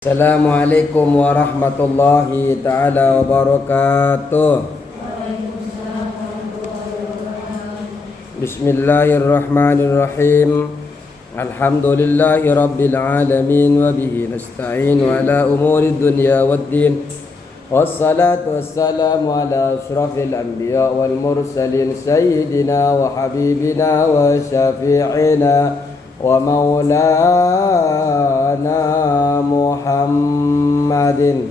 Assalamualaikum warahmatullahi ta'ala wabarakatuh. Bismillahirrahmanirrahim. Alhamdulillahi rabbil alamin. Wabihi nasta'in ala umuri dunya waddin. Wassalatu wassalamu ala ashrafil anbiya wal mursalin. Sayyidina wa habibina wa syafi'ina wa maulana Muhammadin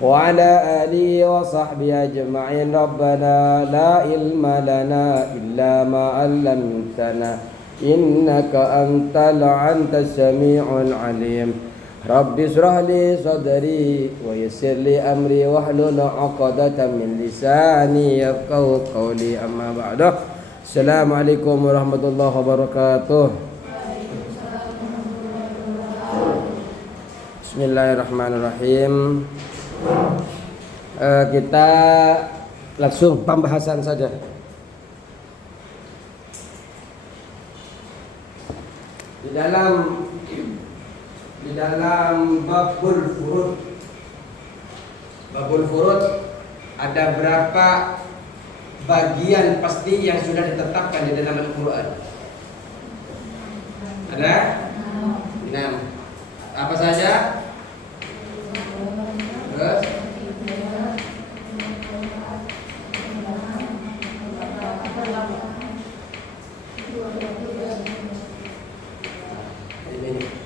wa ala alihi wa sahbihi ajma'in. Rabbana la ilma lana illa ma 'allamtana innaka antas sami'ul alim. Rabbi shrah li sadri wa yassir li amri wahlul 'uqdatam min lisani yafqahu qawli. Amma ba'du. Assalamualaikum warahmatullahi wabarakatuh. Bismillahirrahmanirrahim. Kita langsung pembahasan saja. Di dalam babul furud ada berapa bagian pasti yang sudah ditetapkan di dalam Al-Quran? Ada? 6. Apa saja? Terus?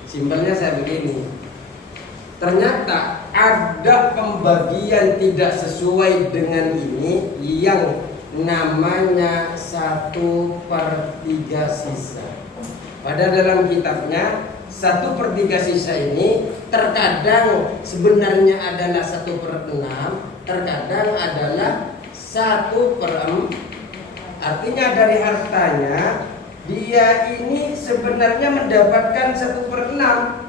Simpelnya saya begini. Ternyata ada pembagian tidak sesuai dengan ini yang namanya 1/3 sisa. Padahal dalam kitabnya 1/3 sisa ini terkadang sebenarnya adalah 1/6, terkadang adalah 1/4. Artinya dari hartanya dia ini sebenarnya mendapatkan 1/6.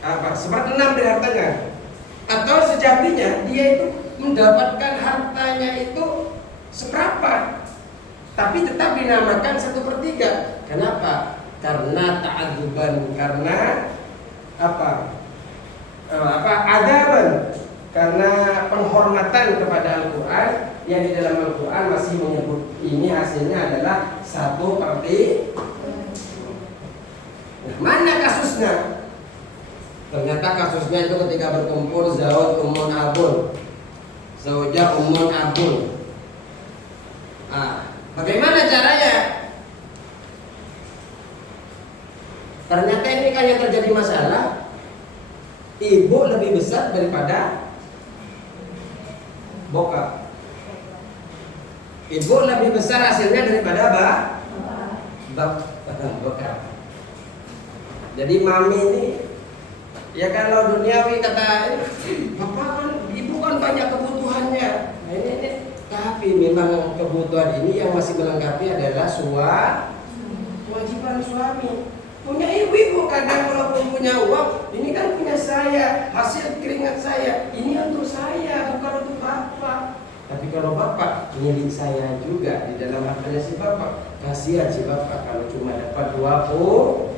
Apa? 1/6 dari hartanya. Atau sejatinya dia itu mendapatkan hartanya itu 1/4, tapi tetap dinamakan 1/3. Kenapa? Karena ta'adzuban, karena apa? Adaban, karena penghormatan kepada Al-Quran yang di dalam Al-Quran masih menyebut ini hasilnya adalah 1/3. Nah, mana kasusnya? Ternyata kasusnya itu ketika berkumpul zawaj ummun abun, zaujah ummun abun. Bagaimana caranya? Ternyata ini kan yang terjadi masalah. Ibu lebih besar daripada bokap. Ibu lebih besar hasilnya daripada bokap. Jadi mami ini, ya kalau duniawi kata bapak kan, ibu kan banyak kebutuhannya. Nah, ini tapi memang kebutuhan ini yang masih melengkapi adalah kewajiban suami. Punya ibu kadang walaupun punya uang, ini kan punya saya, hasil keringat saya, ini untuk saya, bukan untuk bapak. Tapi kalau bapak, ini milik saya juga di dalam hartanya si bapak. Kasihan si bapak kalau cuma dapat 20.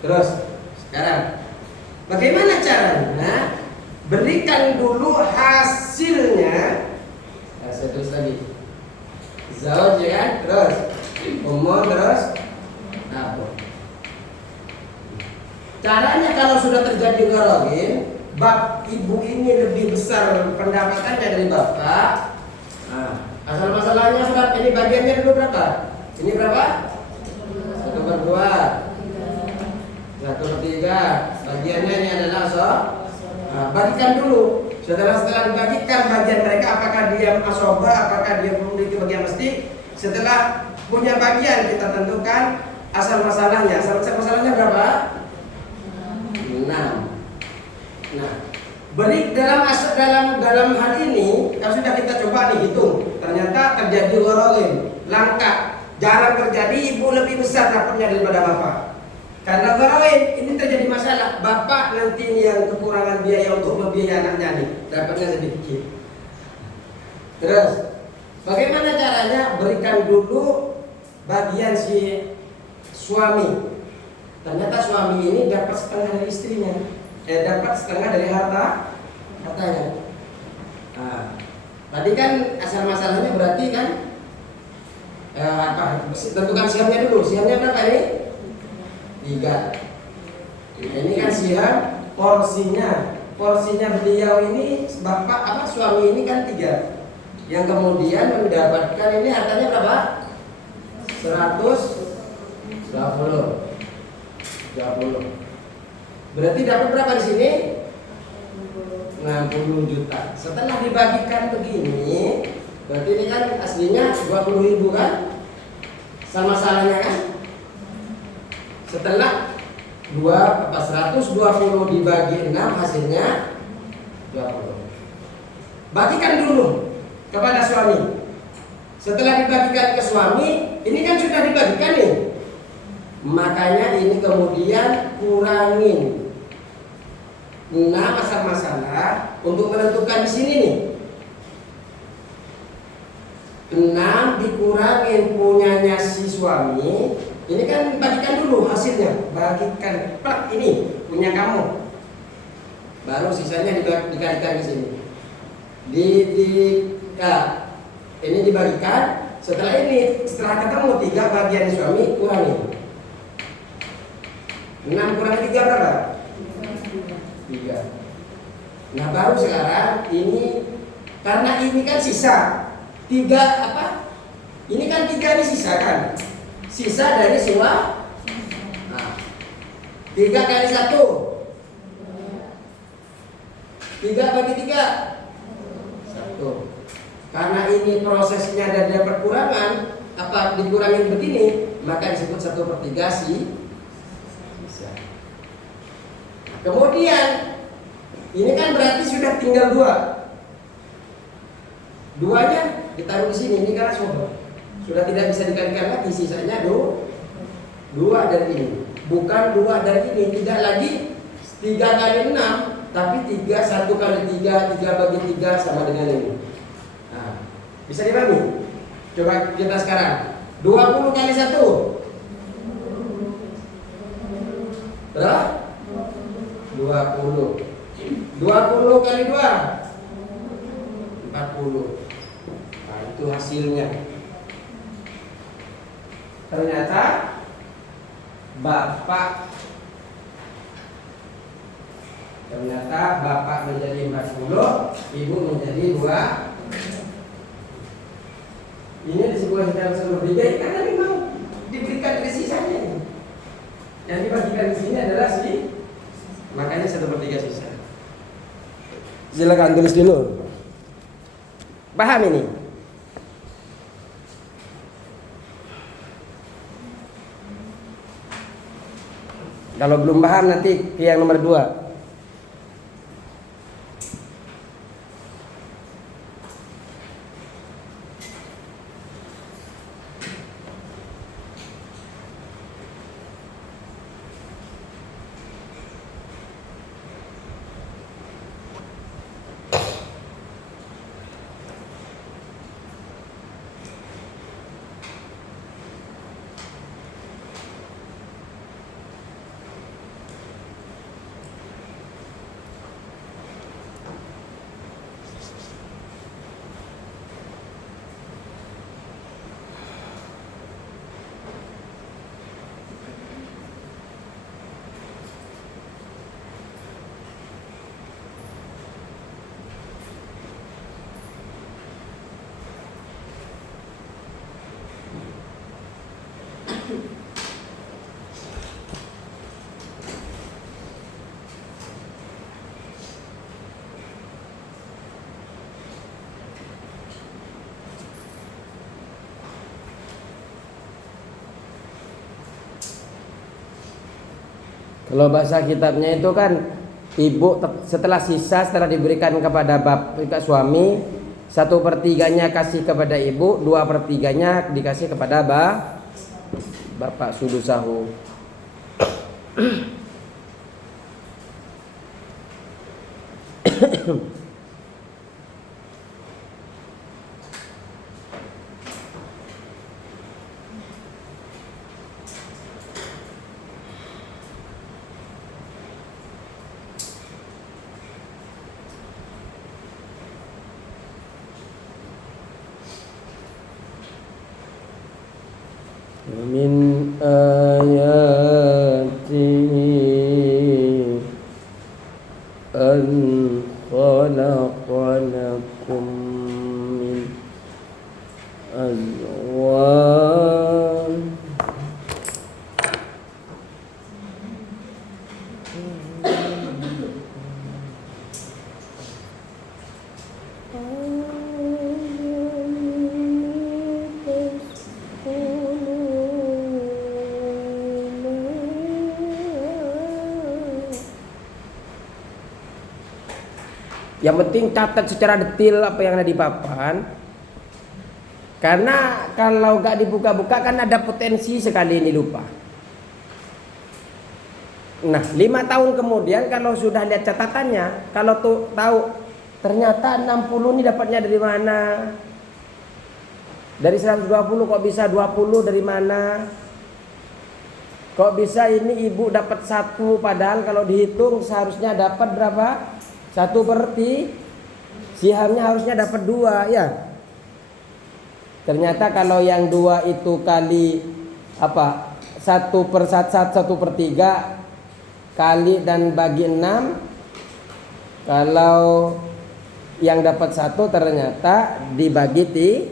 Terus sekarang bagaimana caranya? Berikan dulu hasilnya. Saya terus lagi zauj ya kan? Terus umur, terus apa? Caranya kalau sudah terjadi gharagin, bab ibu ini lebih besar pendapatannya dari bapak. Asal masalahnya sudah ini bagiannya dulu berapa? Ini berapa? 1/2. 1/3 bagiannya ini adalah bagikan dulu. Setelah dibagikan bagian mereka, apakah dia asobah, apakah dia memiliki bagian mesti. Setelah punya bagian kita tentukan asal masalahnya. Asal masalahnya berapa? 6. Nah, beri dalam hal ini kalau sudah kita coba dihitung, ternyata terjadi gharagin, langka, jarang terjadi ibu lebih besar dapatnya daripada bapak. Karena gharagin ini terjadi masalah, bapak nanti yang kekurangan biaya untuk membiayai anaknya nih, dapatnya sedikit. Terus Bagaimana caranya? Berikan dulu bagian si suami. Ternyata suami ini dapat setengah dari istrinya, dapat setengah dari hartanya. Nah, tadi kan asal masalahnya berarti kan tentukan sihamnya dulu. Sihamnya berapa ini? 3. Ini kan siham porsinya. Porsinya beliau ini suami ini kan 3. Yang kemudian mendapatkan ini hartanya berapa? 120. Berarti dapat berapa di sini? 60 juta. Setelah dibagikan begini, berarti ini kan aslinya 20.000 kan? Sama salahnya kan? Setelah 120 dibagi 6 hasilnya 20. Bagikan dulu kepada suami. Setelah dibagikan ke suami, ini kan sudah dibagikan nih. Makanya ini kemudian kurangin. Nah, masalah untuk menentukan di sini nih. 6 dikurangin punyanya si suami. Ini kan bagikan dulu hasilnya. Bagikan plak ini punya kamu. Baru sisanya dikalikan di sini. Ini dibagikan. Setelah ketemu 3 bagian suami kurangi. 6 kurangi 3 berapa? 3. Nah baru sekarang ini karena ini kan sisa 3 apa? Ini kan 3 ini sisa kan? Sisa dari suami. Nah, 3 kali 1. 3 bagi 3. 1. Karena ini prosesnya ada perkurangan, dikurangin begini, maka disebut 1/3 sisa. Kemudian ini kan berarti sudah tinggal 2. 2-nya ditaruh di sini, ini karena sudah tidak bisa dikalikan lagi, sisanya 2 dari ini. Bukan 2 dari ini, tidak lagi 3 kali 6, tapi 1 kali 3 bagi 3 sama dengan ini. Nah, bisa dibagi. Coba kita sekarang 20 kali 1 berapa? 20. 20 kali 2 40. Nah, itu hasilnya. Ternyata bapak menjadi 40, ibu menjadi 2. Ini disebut hitam seluruh 3 karena memang diberikan ke sisanya. Yang dibagikan di sini adalah makanya 1/3 sisa. Silakan tulis dulu. Paham ini? Kalau belum paham nanti ke yang nomor 2. Kalau bahasa kitabnya itu kan ibu setelah diberikan kepada suami, 1/3-nya kasih kepada ibu, 2/3-nya dikasih kepada bapak sudusahu. ومن آياته أن خلق لكم من أزواج Yang penting catat secara detail apa yang ada di papan. Karena kalau gak dibuka-buka kan ada potensi sekali ini lupa. Nah, 5 tahun kemudian kalau sudah lihat catatannya, kalau tuh tahu ternyata 60 ini dapatnya dari mana? Dari 120 kok bisa 20 dari mana? Kok bisa ini ibu dapat 1 padahal kalau dihitung seharusnya dapat berapa? 1 berarti sihamnya harusnya dapat 2 ya. Ternyata kalau yang 2 itu kali apa? 1/1/3 kali dan bagi 6. Kalau yang dapat 1 ternyata dibagi 3.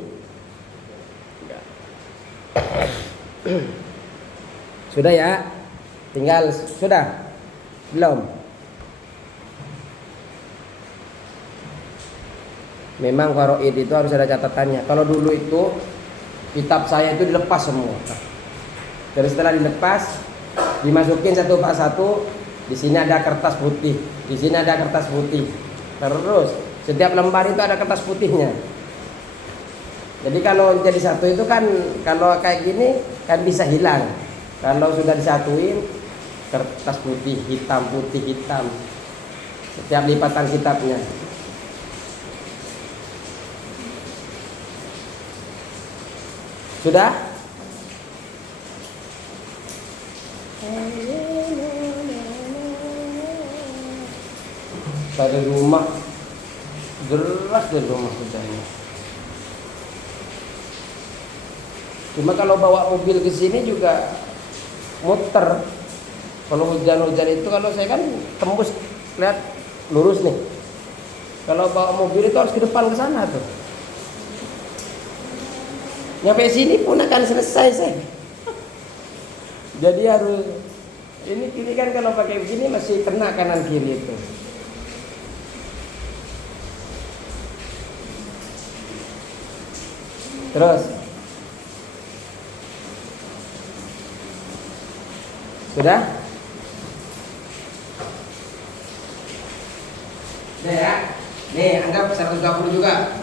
Sudah ya? Tinggal sudah? Belum? Memang faraid itu harus ada catatannya. Kalau dulu itu kitab saya itu dilepas semua. Jadi setelah dilepas, dimasukin 1 per 1. Di sini ada kertas putih, di sini ada kertas putih. Terus setiap lembar itu ada kertas putihnya. Jadi kalau jadi 1 itu kan kalau kayak gini kan bisa hilang. Kalau sudah disatuin kertas putih, hitam, putih, hitam. Setiap lipatan kitabnya. Sudah? Dari rumah jelas dari rumah hujannya. Cuma kalau bawa mobil ke sini juga muter. Kalau hujan-hujan itu kalau saya kan tembus lihat lurus nih. Kalau bawa mobil itu harus ke depan ke sana tuh. Nyampe sini pun akan selesai saya. Jadi harus ini kan kalau pakai begini masih kena kanan kiri itu. Terus sudah? Sudah ya? Nih anggap 120 juga.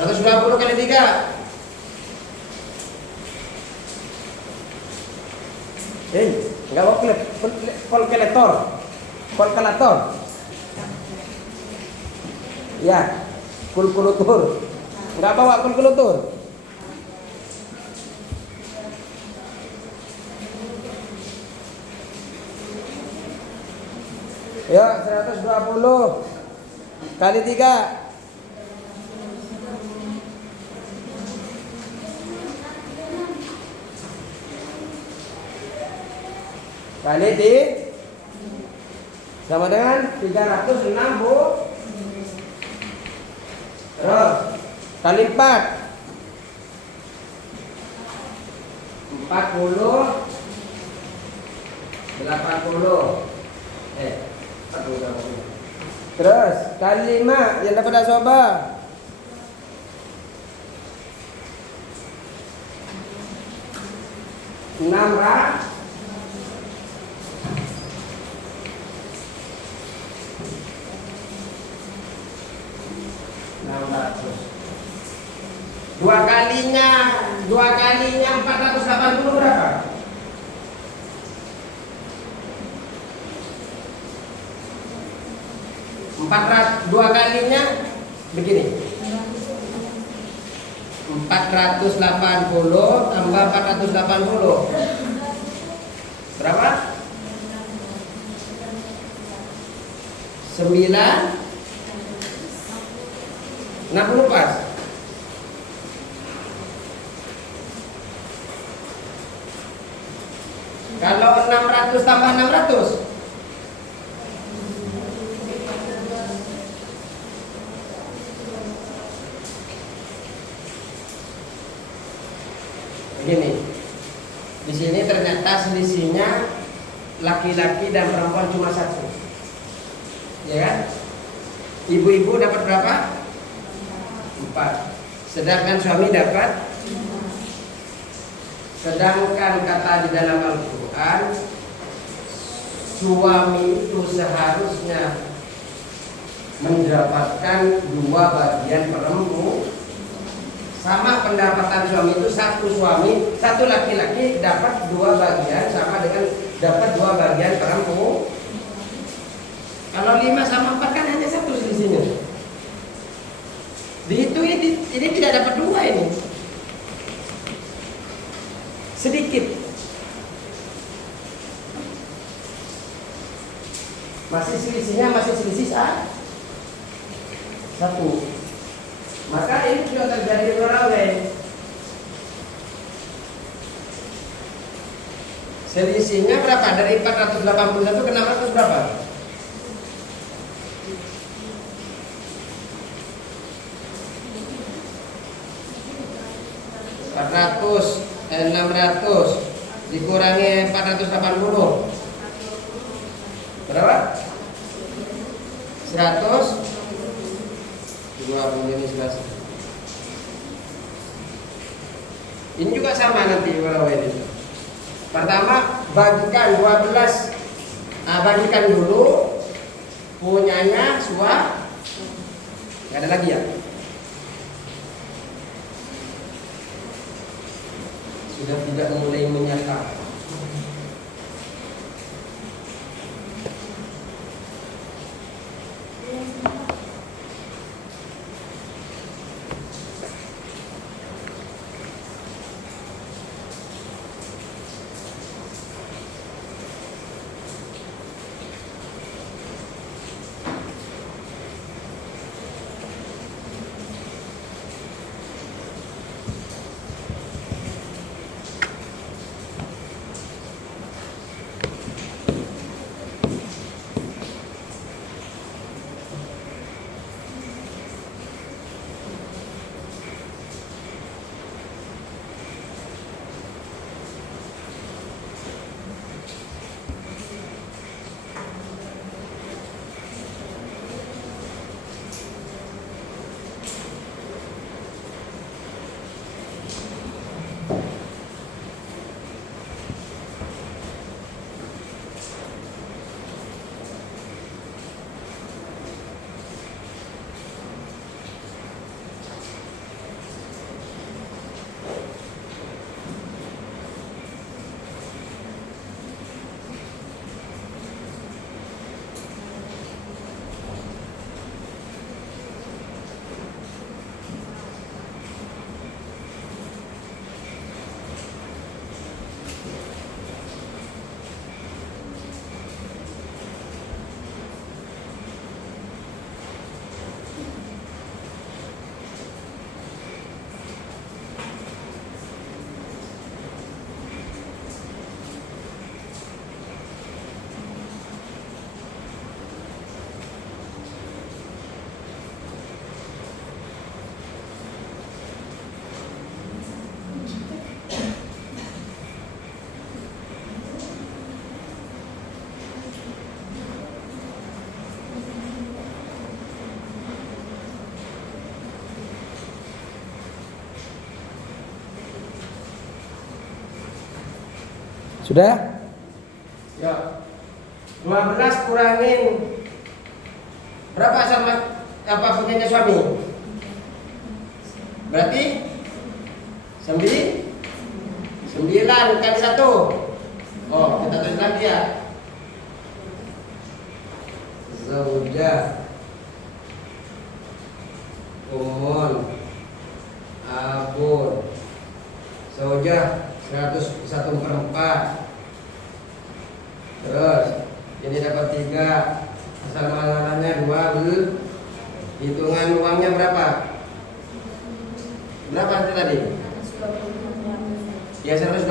120 kali 3. Enggak mau kalkulator. Ya, kalkulator. Enggak bawa kalkulator. Ya, 120 kali 3. Kali sama dengan 360. Terus kali 4 40 80. 40. Terus kali 5 yang dapat coba. 600. 2 kalinya 480 berapa? 2 kalinya begini. 480 tambah 480 berapa? 9 60 pas. 100 tambah 600. Begini. Di sini ternyata selisihnya laki-laki dan perempuan cuma satu. Ya kan? Ibu-ibu dapat berapa? 4. Sedangkan suami dapat. Sedangkan kata di dalam Al-Quran, suami itu seharusnya mendapatkan 2 bagian perempuan. Sama pendapatan suami itu, satu suami, satu laki-laki dapat 2 bagian, sama dengan dapat 2 bagian perempuan. Kalau 5 sama 4 kan hanya satu selisihnya. Dihitung ini tidak dapat 2 ini. Sedikit. Masih selisihnya satu. Maka ini juga terjadi waraweh. Selisihnya berapa? Dari 481 ke 600 berapa? 600 dikurangi 480 berapa? 100 20 ini 11. Ini juga sama nanti waraweh ini. Pertama bagikan 12, bagikan dulu punyanya suami. Gak ada lagi ya? Sudah tidak mulai menyata. Sudah? Ya. 12 kurangin berapa sama apa punyanya suami? Berarti 9 kali 1. Oh, kita tulis lagi ya. Zaujah, umun, abun, zaujah 101/4. Terus ini dapat 3. Asal muasalnya 2. Hitungan uangnya berapa? Berapa tadi? Ya 120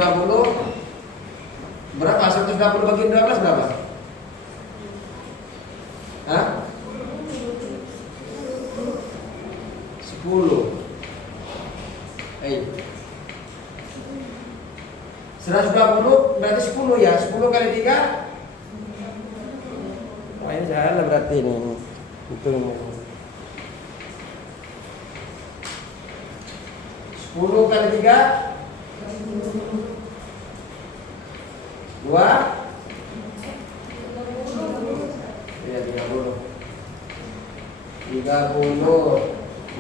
Berapa? 120 bagi 12 berapa? Hah? 10. 120 berarti 10 ya. 10 kali 3. Wah, ini salah berarti ini. Itu 10 kali 3 2. Ya 30.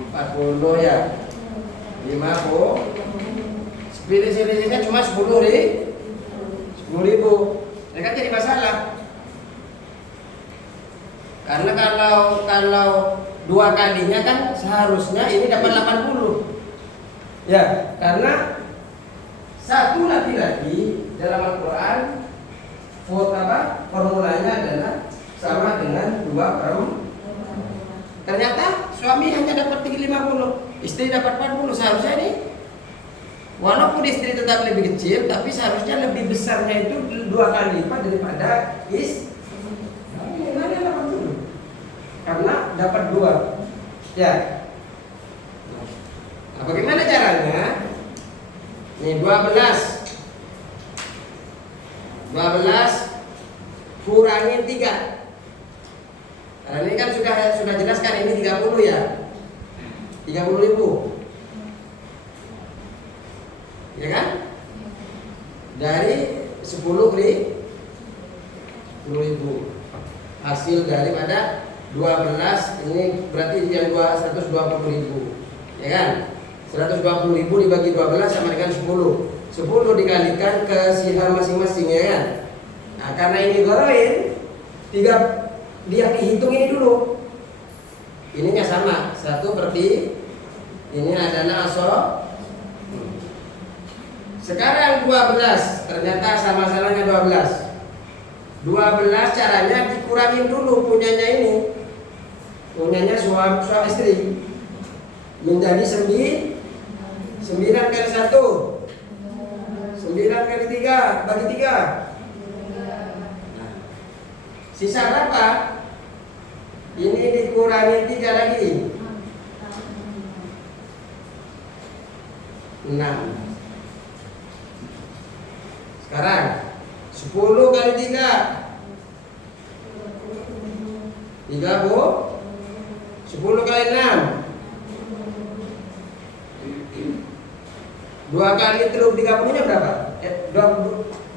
40 ya. 50. Selisihnya cuma 10.000. Ini kan jadi masalah. Karena kalau 2 kalinya kan seharusnya ini dapat 80. Ya, karena satu laki-laki dalam Al-Quran formulanya adalah sama dengan 2 perempuan. Ternyata suami hanya dapat 50, istri dapat 40. Seharusnya ini walaupun istri tetap lebih kecil, tapi seharusnya lebih besarnya itu 2 kali lipat daripada istri. Ini mana 80? Karena dapat 2. Ya. Nah, bagaimana caranya? Nih 12 kurangin 3. Karena ini kan sudah jelaskan ini 30 ya. 30.000. Ya kan? Dari 10.000 hasil daripada 12 ini berarti yang 120.000. Ya kan? 120.000 dibagi 12 sama dengan 10. 10 dikalikan ke siham masing-masing, ya kan? Nah, karena ini goroin, dia dihitung ini dulu. Ininya sama, 1/, ini adalah aso. Sekarang 12, ternyata sama-samanya 12. 12 caranya dikurangin dulu punyanya ini. Punyanya suami istri. Menjadi 9 kali 1. 9 kali 3 bagi 3. Nah, sisa berapa? Ini dikurangi 3 lagi. 6. Sekarang 10 kali 3 30. 10 kali 6 2 kali 30 nya berapa?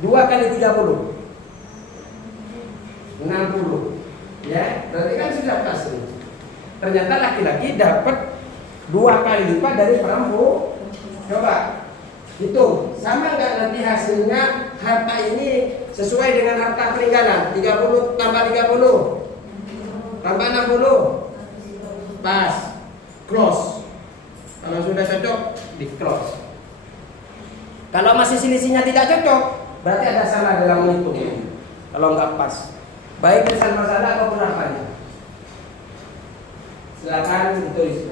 2 kali 30 60. Ya, berarti kan sudah pas ini. Ternyata laki-laki dapat 2 kali lipat dari perempuan. Coba hitung, sama nggak nanti hasilnya harta ini sesuai dengan harta peninggalan? 30 tambah 30 tambah 60 pas, close. Kalau sudah cocok di close. Kalau masih selisihnya tidak cocok, berarti ada salah dalam menghitung. Kalau nggak pas, baik pesan masalah ataupun apanya, silakan ditulis.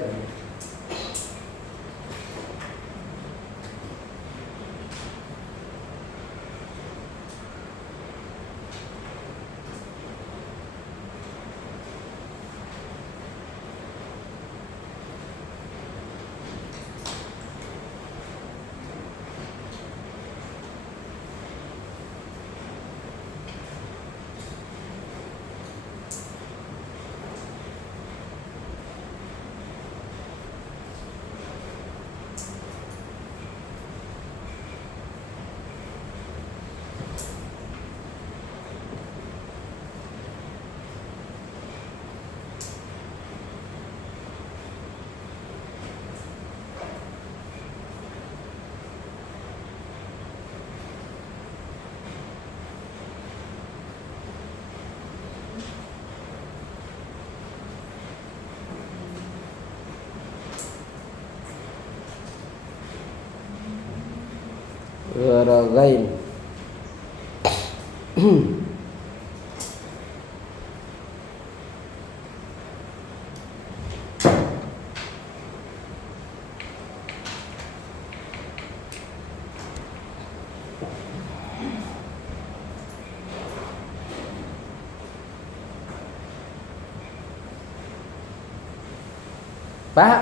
Gharagain.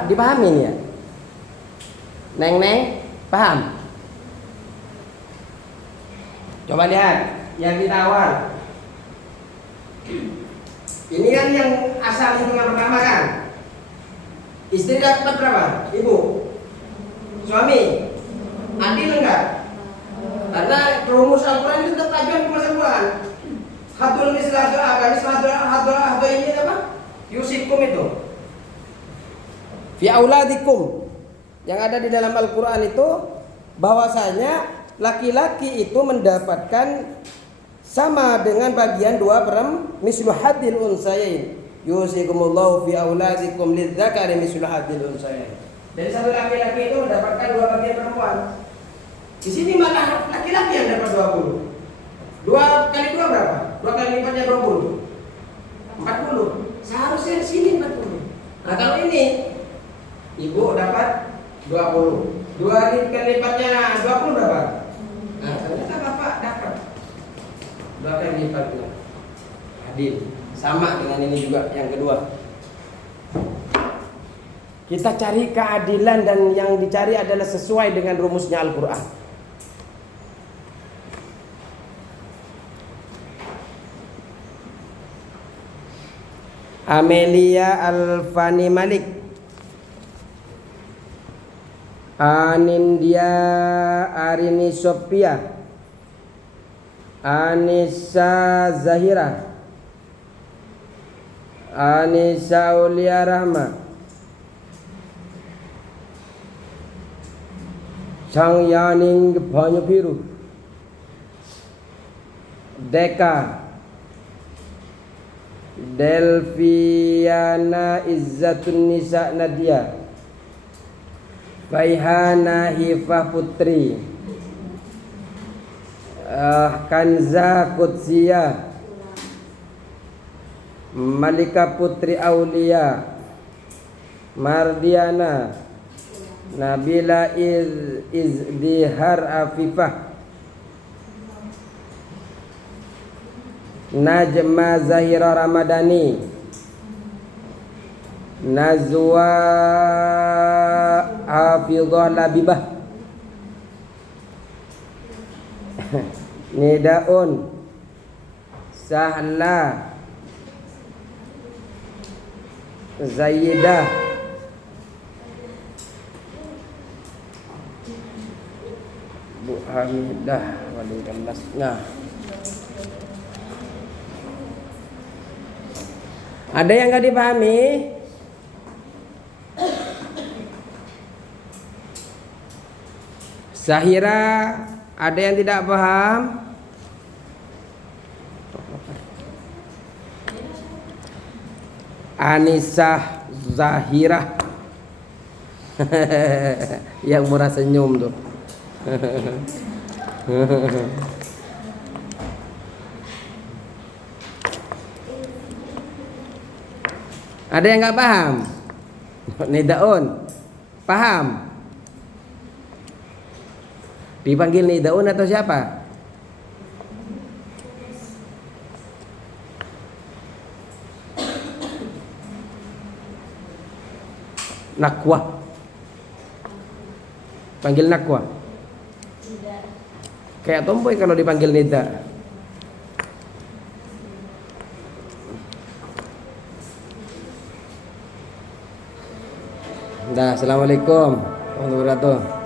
Dipahami nih ya? Neng, paham? Coba lihat yang kita awal. Ini kan yang asal hitungan pertama kan? Istri dapat berapa? Ibu? Suami? Adil enggak? Karena rumus Al-Quran itu tetap ajuan ke masa depan. Hatul mislatul apa? Hatul ini apa? Yusikum itu. Fi auladikum. Yang ada di dalam Al-Quran itu bahwasanya laki-laki itu mendapatkan sama dengan bagian 2 mislu hadil unsayain. Yusikumullahu fi auladikum lidzakari mislu hadil unsayain. Jadi satu laki-laki itu mendapatkan 2 bagian perempuan. Di sini malah laki-laki yang dapat 20. 2 kali 2 berapa? 2 kali lipatnya 20. 40. Seharusnya di sini 40. Nah, kalau ini ibu dapat 20. 2 kali lipatnya 20 berapa? Nah, ternyata bapak dapat 2 kali lipatnya. Adil. Sama dengan ini juga yang kedua. Kita cari keadilan dan yang dicari adalah sesuai dengan rumusnya Al-Quran. Amelia Alfani Malik, Anindya Arini Sophia, Anissa Zahira, Anissa Aulia Rahma, Chang Yaning Banyu Biru, Deka, Delviana Izzatun Nisa Nadia, Faihana Hifah Putri, Kanza Qudsiya, Malika Putri Aulia, Mardiana, Nabila Izdihar Afifah, Najma Zahira Ramadhani, Nazwa Hafizah Labibah, Nidaun Sahla Zaidah, Bu Hamidah Walidallas. Nah, ada yang nggak dipahami? Zahira, ada yang tidak paham? Anisah Zahira. Yang murah senyum tuh. Ada yang nggak paham? Nidaun paham? Dipanggil Nidaun atau siapa? Nakwa. Panggil Nakwa. Kayak tomboy kalau dipanggil Nida. Dah, assalamualaikum warahmatullahi wabarakatuh.